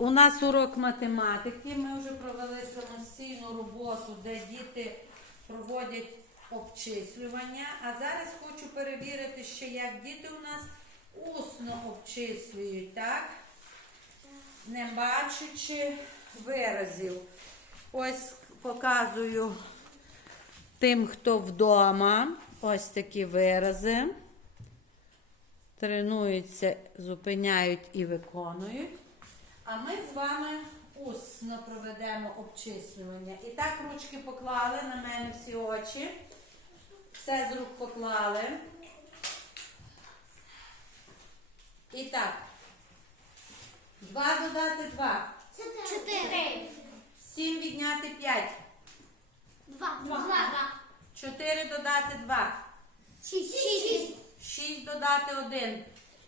У нас урок математики. Ми вже провели самостійну роботу, де діти проводять обчислювання. А зараз хочу перевірити, ще як діти у нас усно обчислюють, так? Не бачачи виразів. Ось показую тим, хто вдома. Ось такі вирази. Тренуються, зупиняють і виконують. А ми з вами усно проведемо обчислювання. І так ручки поклали на мене всі очі. Все з рук поклали. І так. Два додати 2. 4. 7 відняти 5. 2. 4 додати 2. 6 додати 1.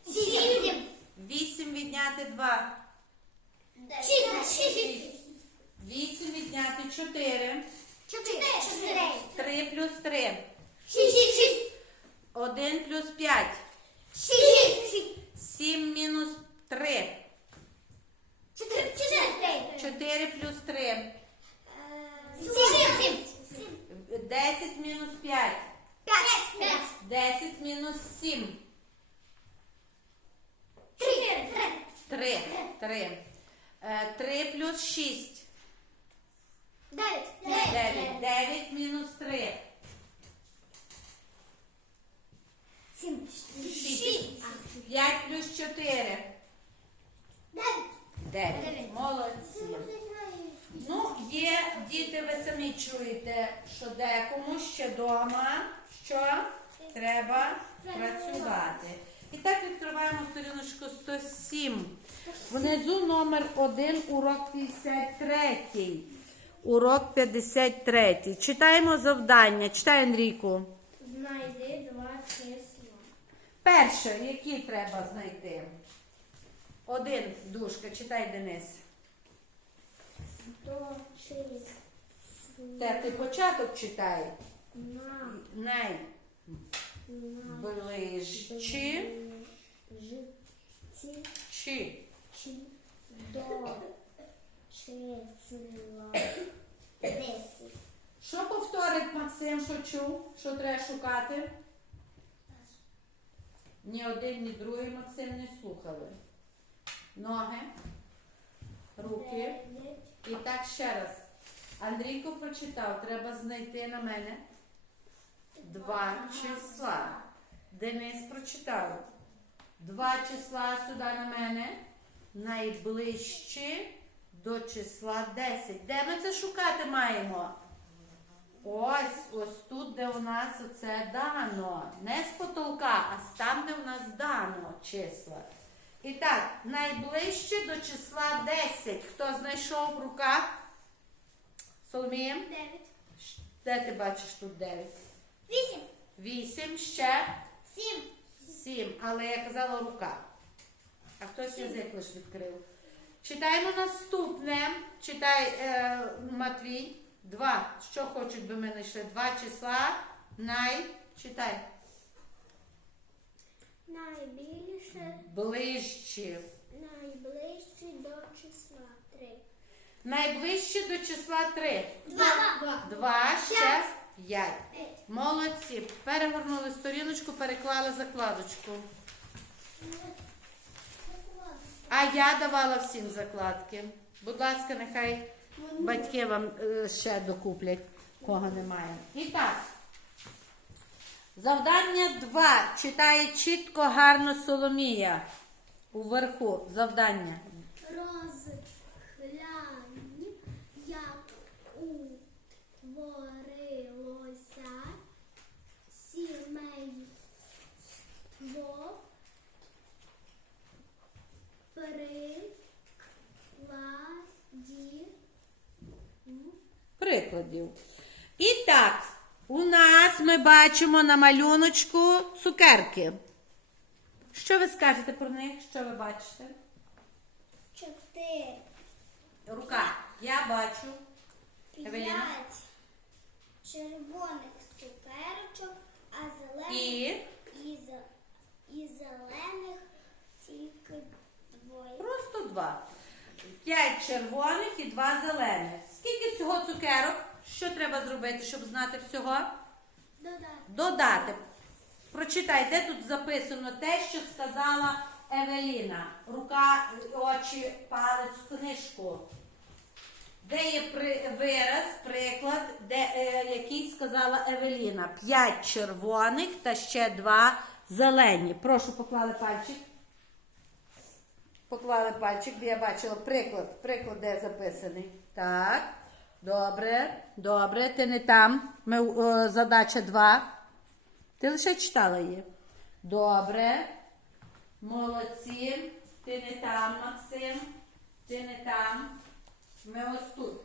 7. 8 відняти 2. Вісім відняти чотири. Три плюс три. Один плюс п'ять. Сім мінус три. Чотири. Плюс три. Десять мінус. П'ять. Десять мінус сім. Три. Три. Три. Е, Три плюс шість. Дев'ять. Дев'ять. Дев'ять мінус три. Сім. Шість. П'ять плюс чотири. Дев'ять. Дев'ять. Молодці. Ну, є діти, ви самі чуєте, що декому ще вдома, що треба працювати. І так відкриваємо сторіночку 107. Внизу номер 1, урок 53. Урок 53. Читаємо завдання. Читай, Андрійку. Знайди два числа. Перше, які треба знайти? Один, дужка, читай, Денис. До числа. Те ти початок читай. На. Найближчі. Ці. чи Чи. До. Числа. Десять. Що повторить Максим, що чув, що треба шукати? Ні один, ні другий Максим не слухали. Ноги, руки. І так ще раз. Андрійко прочитав, треба знайти на мене два числа. Денис прочитав. Два числа сюди на мене. Найближчі до числа 10. Де ми це шукати маємо? Ось, ось тут, де у нас оце дано. Не з потолка, а там, де у нас дано числа. І так, найближче до числа 10. Хто знайшов в руках? Соломія? Дев'ять. Де ти бачиш тут 9? Вісім. 8, ще Сім. 7. Але я казала рука. А хтось язик лише відкрив. Читаємо наступне. Читай е, Матвій. Два. Що хочуть би ми знайшли? Два числа. Най. Читай. Найбільше. Ближчі. Найближче до числа. Три. Найближче до числа 3. Два. Два. Два, ще П'ять. 5. П'ять. Молодці. Перегорнули сторіночку, переклали закладочку. А я давала всім закладки. Будь ласка, нехай батьки вам е, ще докуплять, кого немає. І так. Завдання 2. Читає чітко, гарно Соломія. Уверху завдання. Розглянь, як утворилося сімейство прикладів Прикладів. І так, у нас ми бачимо на малюночку цукерки. Що ви скажете про них? Що ви бачите? чотири, Рука. Я бачу. Евеліна? п'ять червоних цукерочок, а зелених І і, зе- і зелених тільки двоє. просто два. 5 червоних і 2 зелених. Скільки всього цукерок? Що треба зробити, щоб знати всього? Додати. Додати. Прочитай, де тут записано те, що сказала Евеліна. Рука, очі, палець, книжку. Де є вираз, приклад, де, е, який сказала Евеліна. П'ять червоних та ще два зелені. Прошу, поклали пальчик. Поклали пальчик, бо я бачила приклад. Приклад, де записаний. Так. Добре, добре, ти не там. Ми, е, задача 2. Ти лише читала її. Добре. Молодці. Ти не там, Максим. Ти не там. Ми ось тут.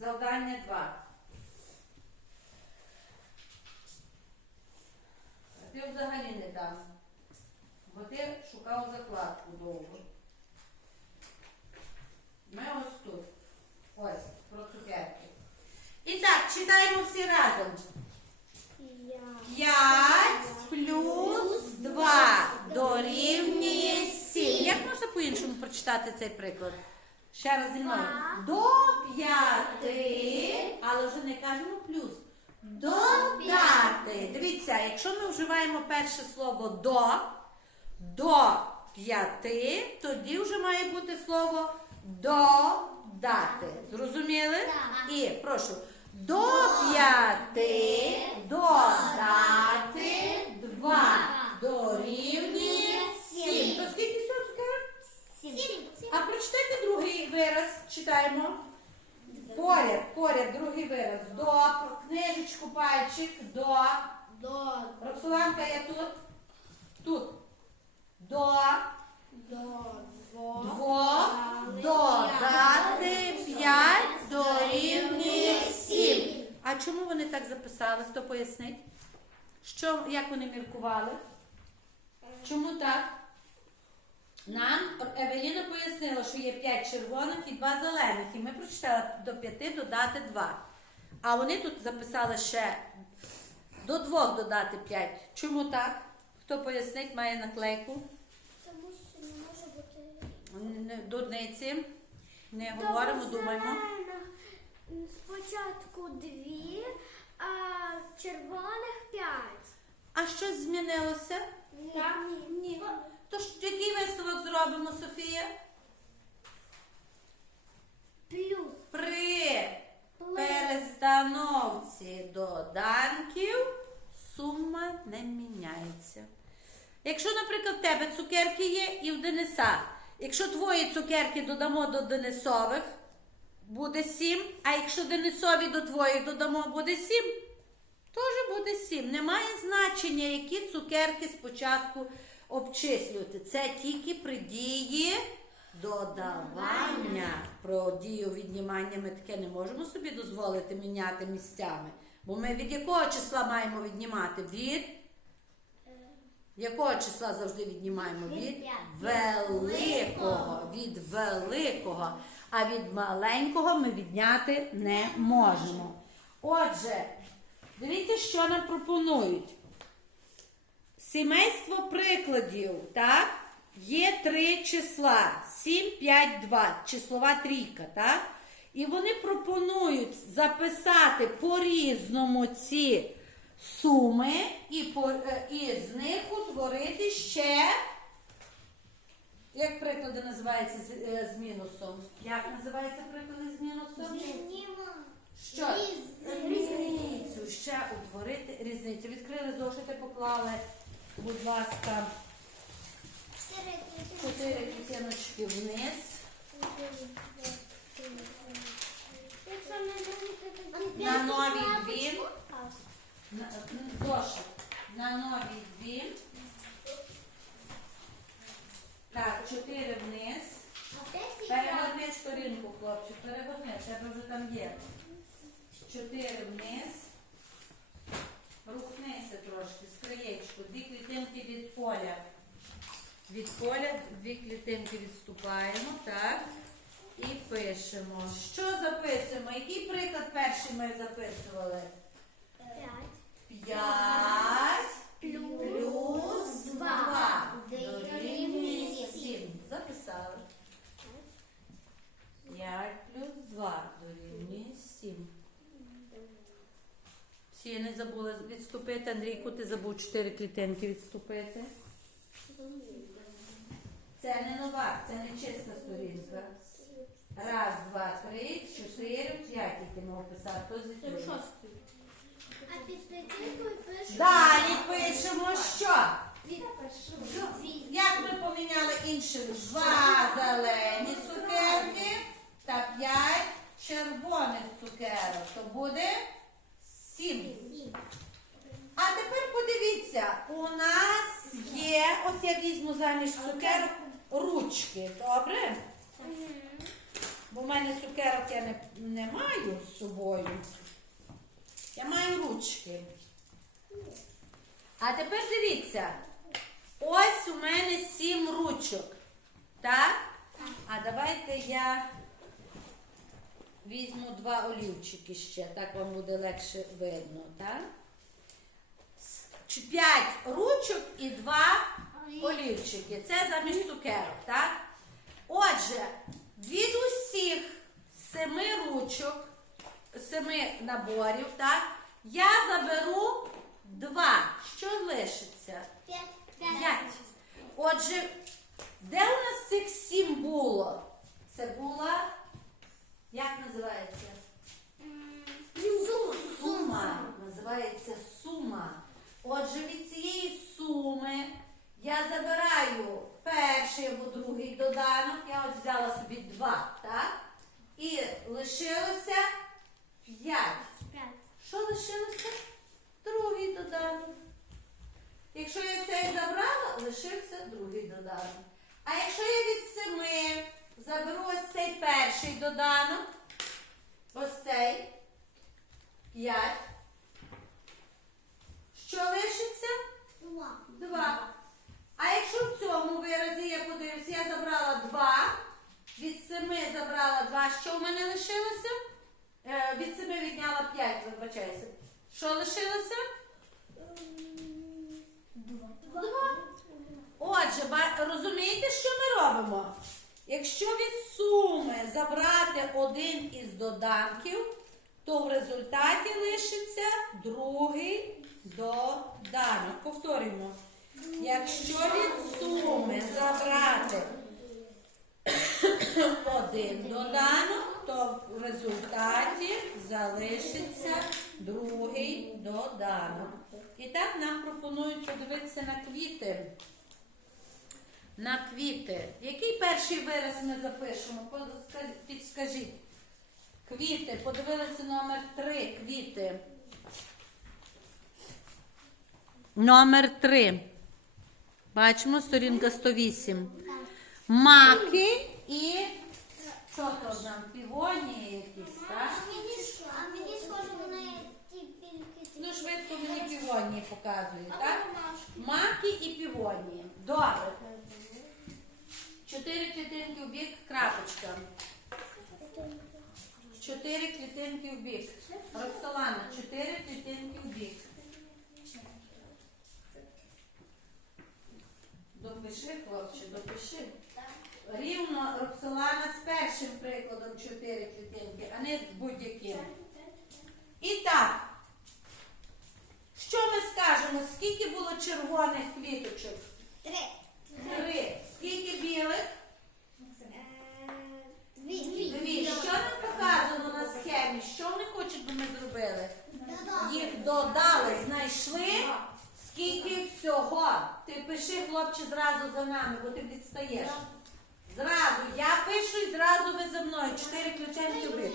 Завдання 2. А ти взагалі не там. Бо ти шукав закладку довго. Ми ось тут. Ось, про цукерки. І так, читаємо всі разом. 5 плюс 2 дорівнює 7. Як можна по-іншому прочитати цей приклад? Ще раз зі мною. До 5, але вже не кажемо плюс. Додати. Дивіться, якщо ми вживаємо перше слово до, до 5, тоді вже має бути слово додати. Зрозуміли? Так. І прошу. До 5 додати 2 дорівнює 7. То скільки цукерок? Сім. А прочитайте другий вираз. Читаємо. Поряд, поряд, другий вираз. До, книжечку, пальчик, до. До. Роксоланка, я тут. Тут. До. До. Двох. Додати п'ять дорівнює сім. А чому вони записали? Хто пояснить? Що, як вони міркували? Чому так? Нам Евеліна пояснила, що є 5 червоних і 2 зелених. І ми прочитали до 5 додати 2. А вони тут записали ще до 2 додати 5. Чому так? Хто пояснить, має наклейку? Тому що не може бути. Дурниці. Не говоримо, думаємо. Спочатку дві, а червоних п'ять. А щось змінилося? Ні. Ні. Тож який висновок зробимо, Софія? Плюс. При перестановці доданків сума не міняється. Якщо, наприклад, в тебе цукерки є і в Дениса, якщо твої цукерки додамо до Денисових, буде 7, а якщо Денисові до твоїх додамо, буде 7, теж буде 7. Немає значення, які цукерки спочатку обчислювати. Це тільки при дії додавання. Про дію віднімання ми таке не можемо собі дозволити міняти місцями. Бо ми від якого числа маємо віднімати? Від якого числа завжди віднімаємо? Від Від великого. Від великого. А від маленького ми відняти не можемо. Отже, дивіться, що нам пропонують. Сімейство прикладів, так? Є три числа: 7, 5, 2, числова трійка, так? І вони пропонують записати по-різному ці суми і, по, е, і з них утворити ще. Як приклади називаються з, е, з мінусом? Як називаються приклади з мінусом? Що? Різницю. Ще утворити різницю. Відкрили зошити, поклали, будь ласка, чотири клітиночки вниз. На новій дві. На, зошит. На новій дві. Так, чотири вниз. Перегорни сторінку, хлопчик, перегорни, в тебе вже там є. Чотири вниз. Рухнися трошки, з краєчку. Дві клітинки від поля. Від поля дві клітинки відступаємо, так. І пишемо. Що записуємо? Який приклад перший ми записували? П'ять плюс 2 дорівнює 7. Ще не забула відступити, Андрійку, ти забув 4 клітинки відступити. Це не нова, це не чиста сторінка. Раз, два, три, чотири, п'ять, які можу писати. А під клітинкою пишемо. Далі пишемо що? Як ми поміняли інших? Два зелені червоних цукерок. То буде сім. А тепер подивіться, у нас є, ось я візьму заміж цукерок ручки. Добре? Бо в мене цукерок я не, не маю з собою. Я маю ручки. А тепер дивіться. Ось у мене сім ручок. Так? А давайте я візьму два олівчики ще, так вам буде легше видно, так? П'ять ручок і два олівчики. Це замість цукерок, так? Отже, від усіх семи ручок, семи наборів, так, я заберу два. Що лишиться? П'ять. Отже, де у нас цих сім було? Це була, як називається? Сума. Називається сума. Отже, від цієї суми я забираю перший або другий доданок. Я от взяла собі два, так? І лишилося п'ять. Що лишилося? Другий доданок. Якщо я цей забрала, лишився другий доданок. А якщо я від семи заберу ось цей перший доданок, ось цей п'ять, що лишиться? Два. А якщо в цьому виразі я подивлюся, я забрала два, від семи забрала два, що в мене лишилося? Е, від семи відняла п'ять, вибачаюся. Що лишилося? Два. Отже, розумієте, що ми робимо? Якщо від суми забрати один із доданків, то в результаті лишиться другий доданок. Повторюємо. Якщо від суми забрати один доданок, то в результаті залишиться другий доданок. І так нам пропонують подивитися на квіти. На квіти. Який перший вираз ми запишемо? Підскажіть. Квіти. Подивилися номер три. Квіти. Номер три. Бачимо, сторінка 108. Маки і що то нам? Півонії якісь, так? А мені схоже на. Ну, швидко мені півонії показують, так? Маки і півонії. Добре. Чотири клітинки в бік, крапочка. Чотири клітинки в бік. Роксолана, чотири клітинки в бік. Допиши, хлопче, допиши. Рівно Роксолана з першим прикладом чотири клітинки, а не з будь-яким. І так, що ми скажемо? Скільки було червоних квіточок? Три. Скільки білих? Дві. Дві. Що нам показано на схемі? Що вони хочуть, щоб ми зробили? Їх додали, знайшли. Скільки всього? Ти пиши, хлопче, зразу за нами, бо ти відстаєш. Зразу. Я пишу і зразу ви за мною. Чотири клітинки в бік.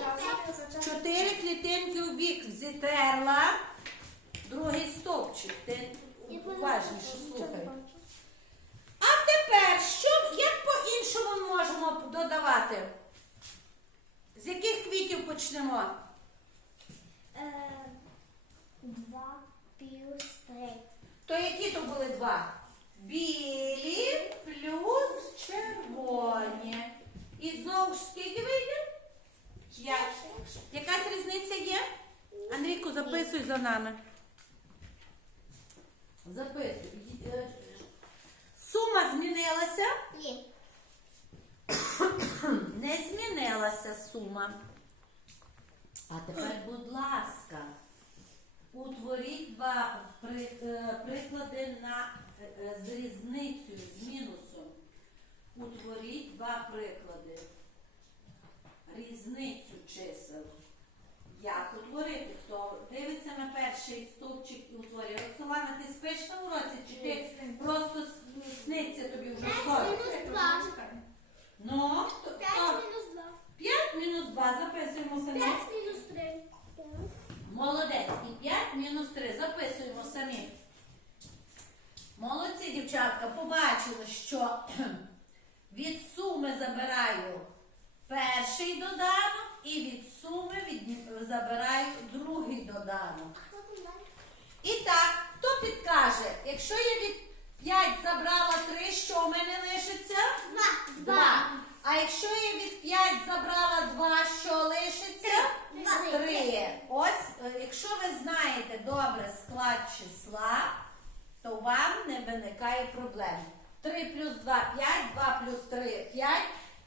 Чотири клітинки у бік. Зітерла. Другий стовпчик. Ти уважніше слухай. А тепер, що, як по-іншому можемо додавати? З яких квітів почнемо? Два плюс три. То які то були два? Білі плюс червоні. І знову ж скільки вийде? П'ять. Якась різниця є? Андрійку, записуй за нами. Записуй. Е, Сума змінилася? Ні. Не змінилася сума. А тепер, будь ласка, Утворіть два е, приклади на е, е, з різницею, з мінусом. Утворіть два приклади. Різницю чисел. Як утворити? Хто дивиться на перший стовпчик і утворює? Роксолана, ти спиш на уроці, чи ти просто сниться тобі вже 5 мінус 2. Ну, хто? 5 мінус 2. 5 мінус 2 записуємо самі. 5 мінус 3. Молодець. І 5 мінус 3 записуємо самі. Молодці, дівчатка, побачили, що від суми забираю перший доданок і від суми від... забираю другий доданок. І так, хто підкаже, якщо я від 5 забрала 3, що у мене лишиться? 2. 2. А якщо я від 5 забрала 2, що лишиться? Два. Три. Ось, е, якщо ви знаєте добре склад числа, то вам не виникає проблем. 3 плюс 2 5, 2 плюс 3 5.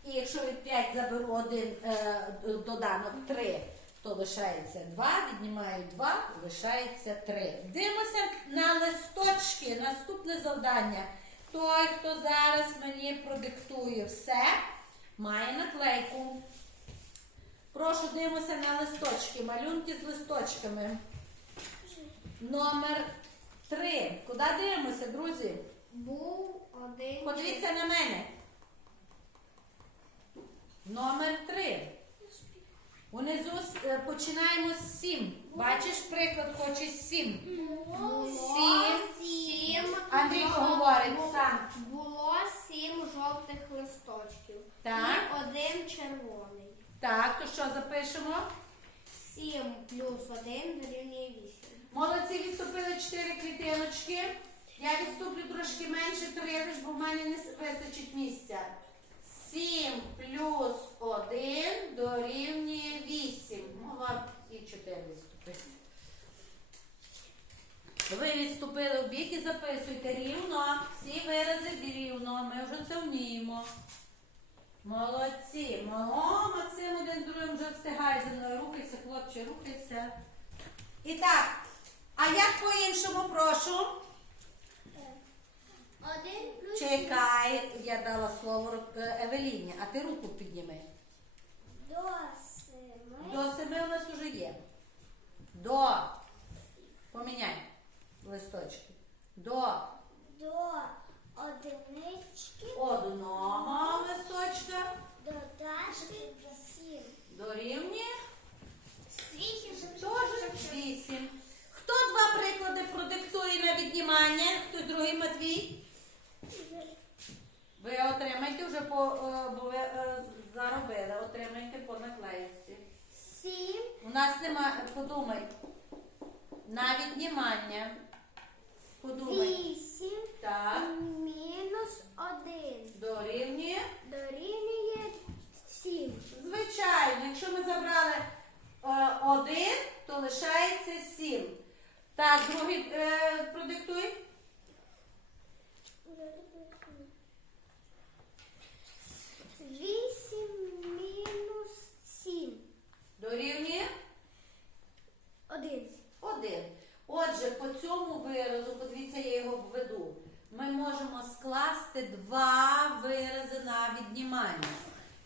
І якщо від 5 заберу один е, доданок 3, то лишається 2, віднімаю 2, лишається 3. Дивимося на листочки. Наступне завдання. Той, хто зараз мені продиктує все, має наклейку. Прошу дивимося на листочки, малюнки з листочками. Номер 3. Куди дивимося, друзі? Був один. Подивіться на мене. Номер 3. Унизу е, починаємо з 7. Бачиш, приклад хоче 7. Сім. Сім. Андрій говорить сам. Було сім жовтих листочків. Так. І один червоний. Так, то що запишемо? Сім плюс один дорівнює вісім. Молодці відступили 4 клітиночки. Я відступлю трошки менше 3, бо в мене не вистачить місця. 7 плюс 1 дорівнює 8. Могла б і 4 відступити. Ви відступили в бік і записуйте рівно. Всі вирази рівно. Ми вже це вміємо. Молодці. О, Максим один з другим вже встигає зі мною. Рухайся, хлопче, рухайся. І так, а як по-іншому прошу? Один плюс Чекай, я дала слово е, Евеліні, а ти руку підніми. до семи. До семи у нас уже є. До. Поміняй листочки. До До одинички одного листочка додати сім. дорівнює теж вісім. Хто два приклади продиктує на віднімання? Хтось другий Матвій? Ви отримаєте вже по, е, бо ви е, заробили, отримаєте по наклеївці. Сім. У нас нема, подумай, на віднімання. Подумай. Вісім. Так, Мінус один. дорівнює. Дорівнює сім. Звичайно, якщо ми забрали е, один, то лишається сім. Так, другий е, продиктуй. Вісім мінус сім. Дорівнює Один. один. Отже, по цьому виразу, подивіться, я його введу. Ми можемо скласти два вирази на віднімання.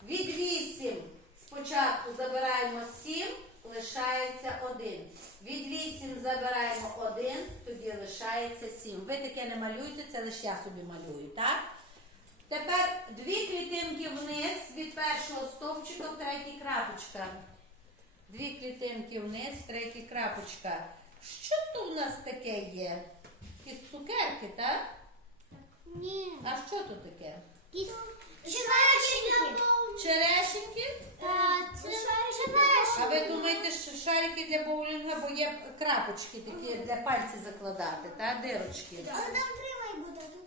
Від 8 спочатку забираємо 7, лишається 1. Від 8 забираємо 1, тоді лишається 7. Ви таке не малюєте, це лише я собі малюю, так? Тепер дві клітинки вниз від першого стовпчика в третій крапочка. Дві клітинки вниз, третій крапочка. Що то в нас таке є? Якісь цукерки, так? Ні. А що то таке? Черешеньки. Черешеньки? А ви думаєте, що шарики для боулінга, бо є крапочки такі для пальців закладати, та дирочки. Але там три має бути, тут.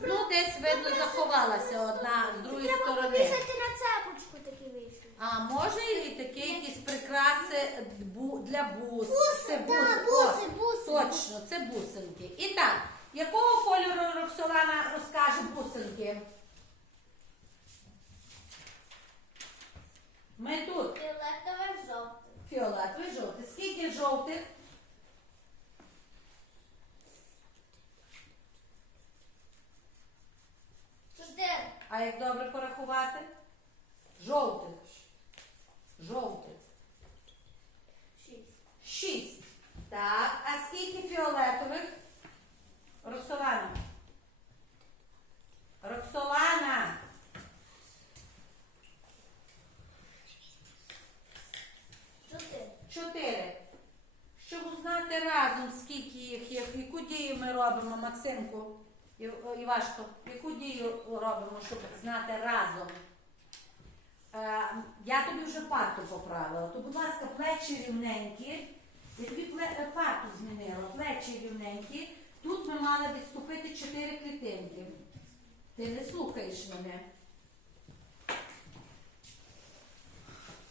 Ну, десь видно заховалася одна з другої Треба сторони. повісити на цепочку такі вийшли. А може і такі якісь прикраси бу- для бус. Буси, Це так, бус- буси, буси. Точно, це бусинки. І так, якого кольору Роксолана розкаже бусинки? Ми тут Фіолетове жовте. фіолетовий, жовтий. Скільки жовтих? шукати? Жовтих. Жовтих. Шість. Шість. Так, а скільки фіолетових? Роксолана. Роксолана. Чотири. Чотири. Щоб узнати разом, скільки їх є, яку дію ми робимо, Максимку, Івашко, яку дію робимо, щоб знати разом. Е, я тобі вже парту поправила. То, будь ласка, плечі рівненькі. Я тобі е, парту змінила, плечі рівненькі. Тут ми мали відступити чотири клітинки. Ти не слухаєш мене.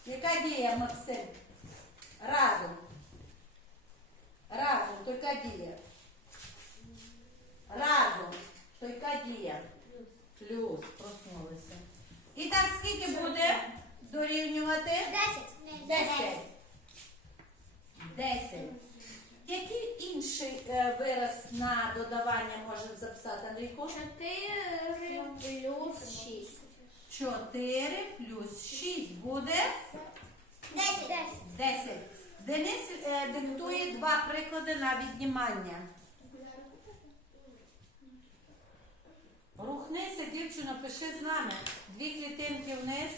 Яка дія, Максим? Разом. Разом, яка дія? Разом, то яка дія? Плюс, проснулися. І так скільки буде дорівнювати? Десять. Десять. Десять. Який інший е, вираз на додавання можемо записати, Андрійко? Чотири плюс шість. 4 плюс 6 буде Десять. Десять. 10. Денис е, диктує два приклади на віднімання. Рухнися, дівчино, пиши з нами. Дві клітинки вниз.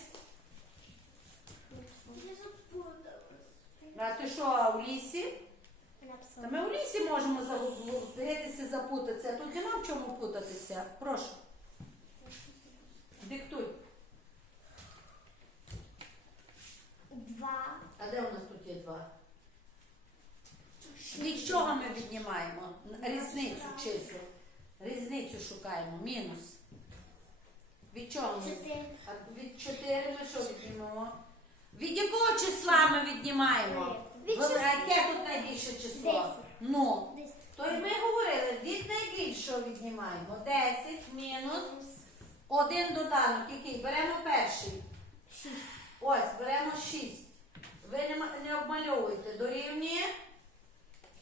А ти що, у лісі? Та ми у лісі можемо загубитися, запутатися. а Тут нема в чому путатися. Прошу. Диктуй. Два. А де у нас тут є два? Від чого ми віднімаємо? Різницю чисел. Різницю шукаємо. Мінус. Від чого ми? Чотири. А від 4 ми що віднімемо? Від якого числа ми віднімаємо? Від Ви- числа. а Яке тут найбільше число? Десять. Ну. Десять. То й ми говорили, від найбільшого віднімаємо. 10 мінус 1 доданок. Який? Беремо перший. Шість. Ось, беремо 6. Ви не, ма- не обмальовуєте. Дорівнює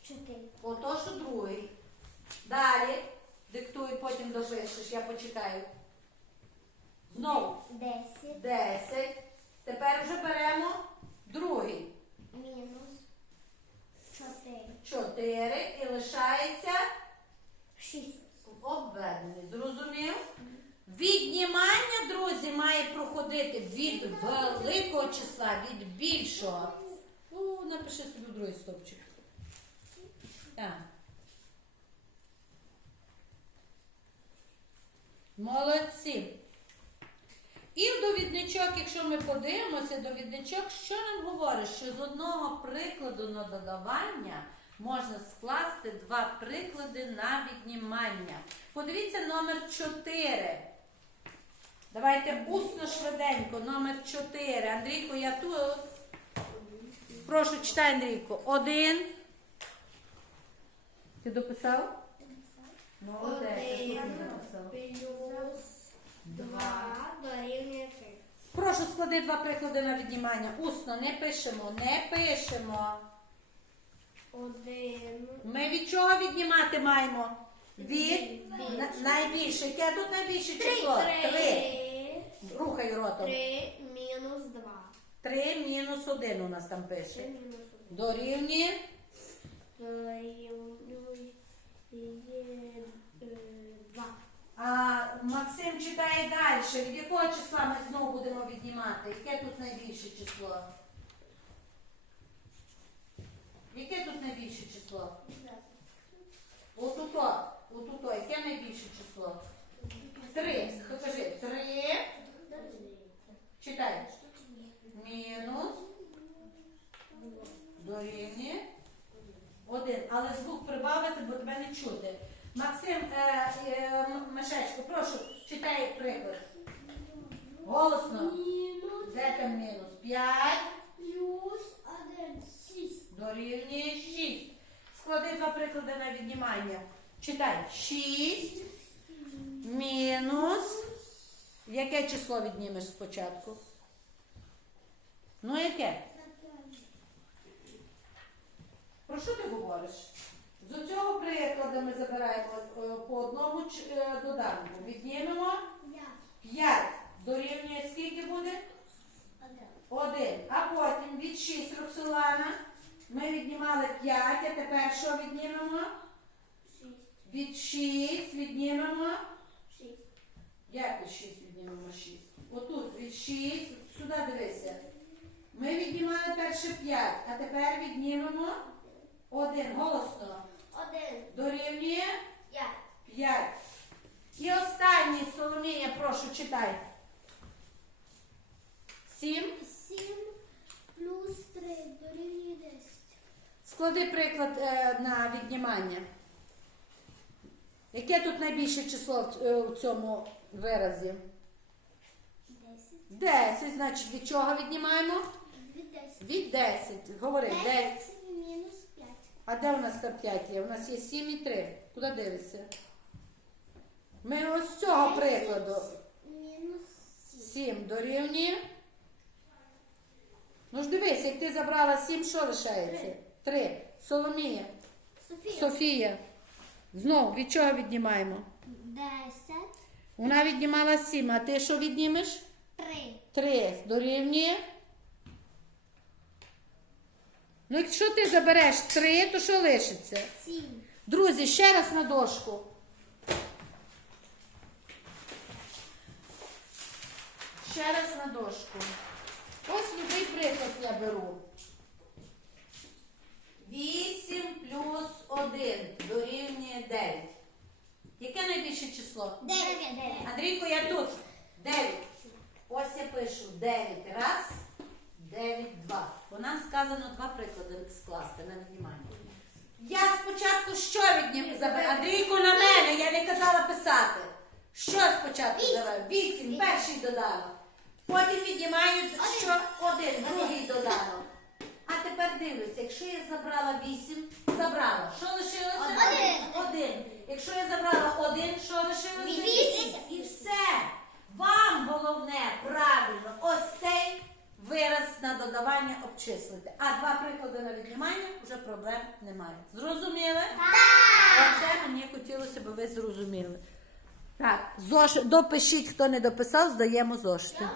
Чотири. ото, що другий. Далі. Диктуй, потім допишеш, я почитаю. Знову Десять. 10. Тепер вже беремо другий. Мінус. Чотири. 4 і лишається Шість. обведений. Зрозумів? Віднімання, друзі, має проходити від великого числа, від більшого. Ну, напиши собі в другий стопчик. Так. Молодці. І довідничок, якщо ми подивимося, довідничок, що нам говорить, що з одного прикладу на додавання можна скласти два приклади на віднімання. Подивіться номер 4. Давайте усно швиденько, номер 4. Андрійко, я тут. Прошу, читай, Андрійко. Один. Ти дописав? Молодець. дописав. плюс два дорівнює. Прошу склади два приклади на віднімання. Усно не пишемо, не пишемо. Один. Ми від чого віднімати маємо? Від на- найбільше. Яке тут найбільше число? Три. Три. Рухай ротом. Три мінус два. Три мінус один у нас там Три пише. мінус один. Дорівнює. Дорівнює. А Максим читає далі. Від якого числа ми знову будемо віднімати? Яке тут найбільше число? Яке тут найбільше число? Отуто. Отуто. Яке найбільше число? Три. Покажи. Три. Читай. Мінус. Дорівнює. Один. Але звук прибавити, бо тебе не чути. Максим, е, е, М- Мишечко, прошу, читай приклад. Голосно. Мінус Де там мінус? П'ять. плюс один. Шість. Дорівнює 6. Склади два приклади на віднімання. Читай. 6 мінус. Яке число віднімеш спочатку? Ну, яке? Про що ти говориш? З цього прикладу ми забираємо е, по одному е, доданку. Віднімемо 5. дорівнює скільки буде? Один. А потім від 6 Роксолана. Ми віднімали 5, а тепер що віднімемо? Шість. Від 6 віднімемо. Шість. Як від 6 віднімемо 6? Отут від 6, сюди дивися. Ми віднімали перше 5, а тепер віднімемо 1. Голосно. Один. Дорівнює П'ять. 5. І останній Соломія, прошу, читай. 7. Сім плюс три дорівнює десять. Склади приклад е, на віднімання. Яке тут найбільше число в, е, в цьому виразі? Десять. 10. Значить, від чого віднімаємо? Від десять. Від 10. Говори, 10. Десять п'ять. А де у нас там 5 є? У нас є 7 і 3. Куди дивишся? Ми ось з цього прикладу. Мінус сім. 7 дорівнює. Ну ж дивись, як ти забрала 7, що лишається? 3. Соломія. Софія. Софія. Знову від чого віднімаємо? Десять. Вона віднімала 7, а ти що віднімеш? Три. 3 дорівнює. Ну, якщо ти забереш 3, то що лишиться? Сім. Друзі, ще раз на дошку. Ще раз на дошку. Ось любий приклад я беру. 8 плюс 1 дорівнює 9. Яке найбільше число? Дев'ять. Дев'ять. Андрійко, я тут. 9. Ось я пишу 9 раз, 9 два. Бо нам сказано два приклади скласти на віднімання. Я спочатку що віднім заберу? Андрійко на мене, я не казала писати. Що спочатку заберу? 8, перший доданок. Потім віднімаю що один, другий доданок. А тепер дивлюся, якщо я забрала 8, забрала. Що лишилося? Один. Один. Якщо я забрала один, що лишилося? Вісім. І все. Вам головне правильно ось цей вираз на додавання обчислити. А два приклади на віднімання вже проблем немає. Зрозуміли? Так. Оце мені хотілося б ви зрозуміли. Так, зош... допишіть, хто не дописав, здаємо зошити.